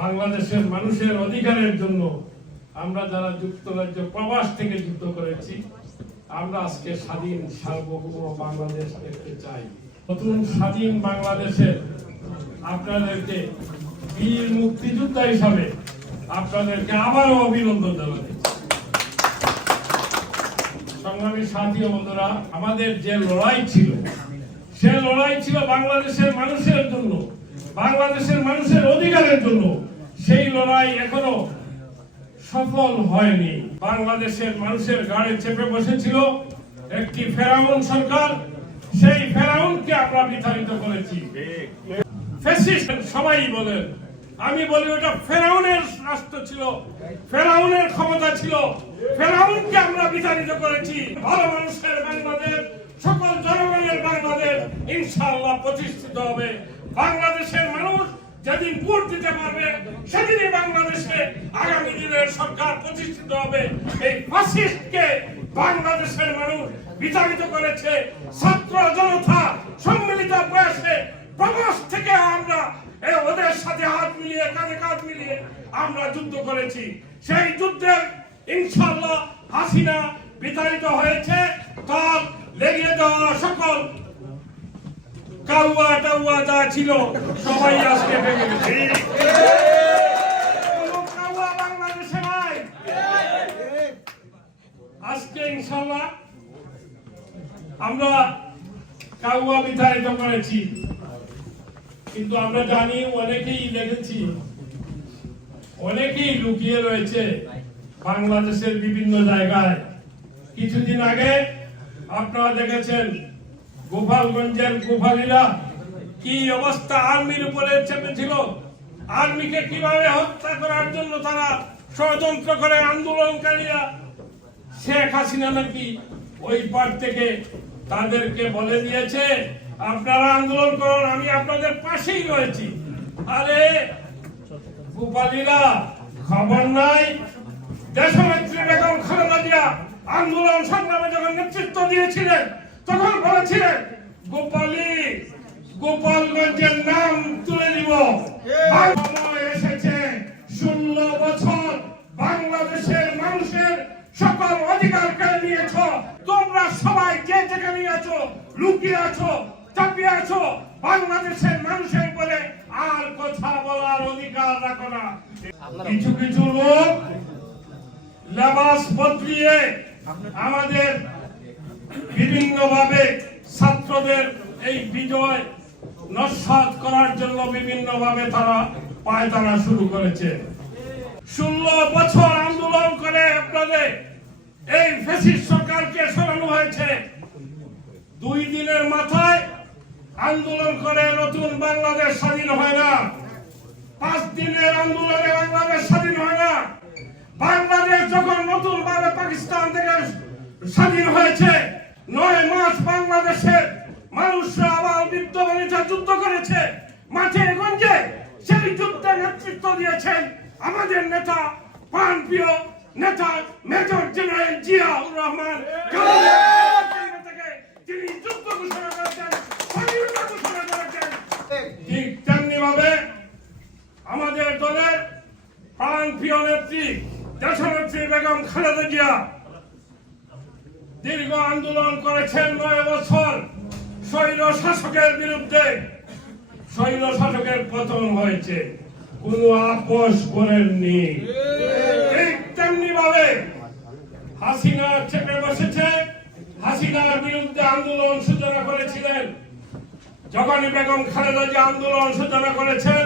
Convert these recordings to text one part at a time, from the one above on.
বাংলাদেশের মানুষের অধিকারের জন্য আমরা যারা যুক্তরাজ্য প্রবাস থেকে যুদ্ধ করেছি, আমরা আজকে স্বাধীন, সার্বভৌম বাংলাদেশ দেখতে চাই। নতুন স্বাধীন বাংলাদেশের আপনাদেরকে বীর মুক্তিযোদ্ধা হিসাবে আপনাদেরকে আবারও অভিনন্দন জানাচ্ছি সংগ্রামী সাথী বন্ধুরা, আমাদের যে লড়াই ছিল, সে লড়াই ছিল বাংলাদেশের মানুষের জন্য। বাংলাদেশের মানুষের অধিকারের জন্য সেই লড়াই এখনও সফল হয়নি। বাংলাদেশের মানুষের গাড়ে চেপে বসেছিল একটি ফেরাউন সরকার। সেই ফেরাউনকে আমরা বিতাড়িত করেছি। সবাই বলেন। আমি বলি, ওটা ফেরাউনের রাষ্ট্র ছিল, ফেরাউনের ক্ষমতা ছিল। ফেরাউনকে আমরা বিতাড়িত করেছি। ভালো মানুষের বাংলাদেশ সকল জনগণের বাংলাদেশ ইনশাআল্লাহ প্রতিষ্ঠিত হবে। বাংলাদেশের মানুষ যেদিন ভোট দিতে পারবে, সেদিনই বাংলাদেশে আগামী দিনের সরকার প্রতিষ্ঠিত হবে। এই ফাসিস্টকে বাংলাদেশের মানুষ বিতাড়িত করেছে। ছাত্র জনতা সম্মিলিত প্রয়াসে প্রবাস থেকে আমরা ওদের সাথে হাত মিলিয়ে, কাঁধে কাঁধ মিলিয়ে আমরা যুদ্ধ করেছি। সেই যুদ্ধের ইনশাল্লাহ হাসিনা বিতাড়িত হয়েছে। তার লেগে দেওয়া সকল। কাউয়া টাউয়া যা ছিল, সবাই আজকে ভেঙে গেছে আজকে ইনশাল্লাহ আমরা কাউয়া করেছি। কিন্তু আমরা জানি অনেকেই দেখেছি, অনেকেই লুকিয়ে রয়েছে বাংলাদেশের বিভিন্ন জায়গায়। কিছুদিন আগে আপনারা দেখেছেন গোপালগঞ্জের গোপালীরা কি অবস্থা? আর্মির উপরে চেপেছিল। আর্মিকে কীভাবে হত্যা করার জন্য তারা ষড়যন্ত্র করে আন্দোলনকারীরা? শেখ হাসিনা নাকি ওই পার থেকে তাদেরকে বলে দিয়েছে, আপনারা আন্দোলন করুন, আমি আপনাদের পাশেই রয়েছি। আরে, গোপালীরা খবর নাই? দেশনেত্রী বেগম খালেদা জিয়া আন্দোলন সংগ্রামে যখন নেতৃত্ব দিয়েছিলেন, তখন বলেছিলেন, গোপালী গোপালগঞ্জের নাম তুলে দিব এসেছে ষোলো বছর বাংলাদেশের মানুষের সকল অধিকার কেড়ে নিয়েছ। তোমরা সবাই যে যেখানে আছো লুকিয়ে আছো, চাপিয়ে আছো? বাংলাদেশের মানুষের উপরে আর কথা বলার অধিকার রাখো না। কিছু কিছু লোক লেবাস বদলিয়ে আমাদের বিভিন্ন ভাবে ছাত্রদের এই বিজয় নস্বাত করার জন্য বিভিন্ন ভাবে তারা পায়তারা শুরু করেছে। ষোলো বছর আন্দোলন করে আপনাদের এই ফেসিস সরকারকে সরানো হয়েছে। দুই দিনের মাথায় আন্দোলন করে নতুন বাংলাদেশ স্বাধীন হয় না। পাঁচ দিনের আন্দোলনে বাংলাদেশ স্বাধীন হয় না। বাংলাদেশ যখন নতুন ভাবে পাকিস্তান থেকে স্বাধীন হয়েছে, নয় মাস বাংলাদেশের মানুষরা আবার বিদ্যমানিতা যুদ্ধ করেছে, মাঠে গঞ্জে সেই যুদ্ধে নেতৃত্ব দিয়েছেন আমাদের নেতা প্রাণপ্রিয় নেতা মেজর জেনারেল জিয়াউর রহমান। তিনি যুদ্ধ ঘোষণা করেছেন ঠিক তেমনি ভাবে আমাদের দলের প্রাণ প্রিয় নেত্রী দেশনেত্রী বেগম খালেদা জিয়া দীর্ঘ আন্দোলন করেছেন নয় বছর। স্বৈর শাসকের বিরুদ্ধে। স্বৈর শাসকের পতন হয়েছে। কোনো আপোষ করেননি। ঠিক তেমনি ভাবে হাসিনা চেপে বসেছে। হাসিনার বিরুদ্ধে আন্দোলন সূচনা করেছিলেন। যখনই বেগম খালেদা জিয়া আন্দোলন সূচনা করেছেন।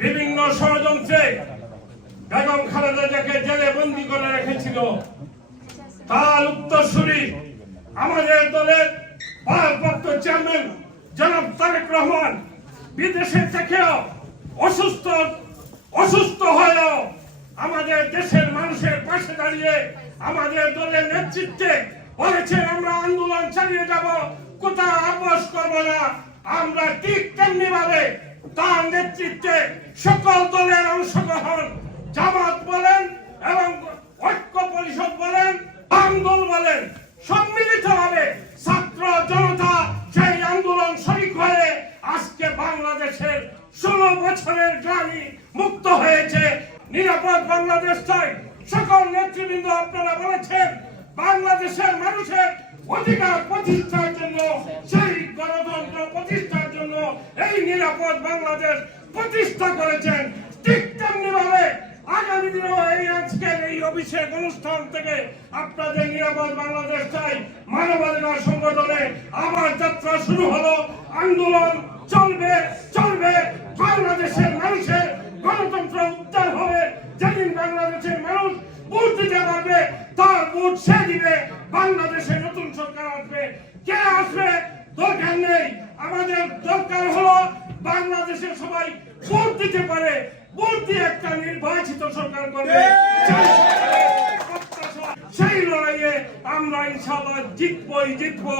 বিভিন্ন ষড়যন্ত্রে বেগম খালেদা জিয়াকে জেলে বন্দি করে রেখেছিল। তার উত্তরসূরি আমাদের দলের ভারপ্রাপ্ত চেয়ারম্যান জনাব তারেক রহমান বিদেশে থেকেও অসুস্থ অসুস্থ হয়েও আমাদের দেশের মানুষের পাশে দাঁড়িয়ে আমাদের দলের নেতৃত্বে বলেছেন, আমরা আন্দোলন চালিয়ে যাব, কোথাও আপোষ করব না। আমরা ঠিক তেমনি ভাবে তার নেতৃত্বে সকল দলের অংশগ্রহণ জামাত বলেন এবং ঐক্য পরিষদ বলেন, আন্দোলন বলেন সম্মিলিত ভাবে ছাত্র জনতা সেই আন্দোলন শরিক হয়ে আজকে বাংলাদেশের ষোলো বছরের গ্রামী মুক্ত হয়েছে। নিরাপদ বাংলাদেশ চাই। সকল নেতৃবৃন্দ আপনারা বলেছেন, বাংলাদেশের মানুষের অধিকার প্রতিষ্ঠার জন্য, সেই গণতন্ত্র প্রতিষ্ঠার জন্য এই নিরাপদ বাংলাদেশ প্রতিষ্ঠা করেছেন। ঠিক তেমনি ভাবে আগামী দিনেও এই আজকের এই অভিষেক অনুষ্ঠান থেকে আপনাদের নিরাপদ বাংলাদেশ চাই। মানবাধিকার সংগঠনে আবার যাত্রা শুরু হলো। আন্দোলন চলবে চলবে। বাংলাদেশের মানুষের গণতন্ত্র উদ্ধার হবে। যেদিন বাংলাদেশের মানুষ ভোট দিতে পারবে, তার ভোট সে দিবে। বাংলাদেশে নতুন সরকার আসবে। কে আসবে? দরকার নেই। আমাদের দরকার হলো বাংলাদেশের সবাই ভোট দিতে পারে ভোট দিয়ে একটা নির্বাচিত সরকার করবে। সেই লড়াইয়ে আমরা ইনশাল্লাহ জিতবই জিতবো।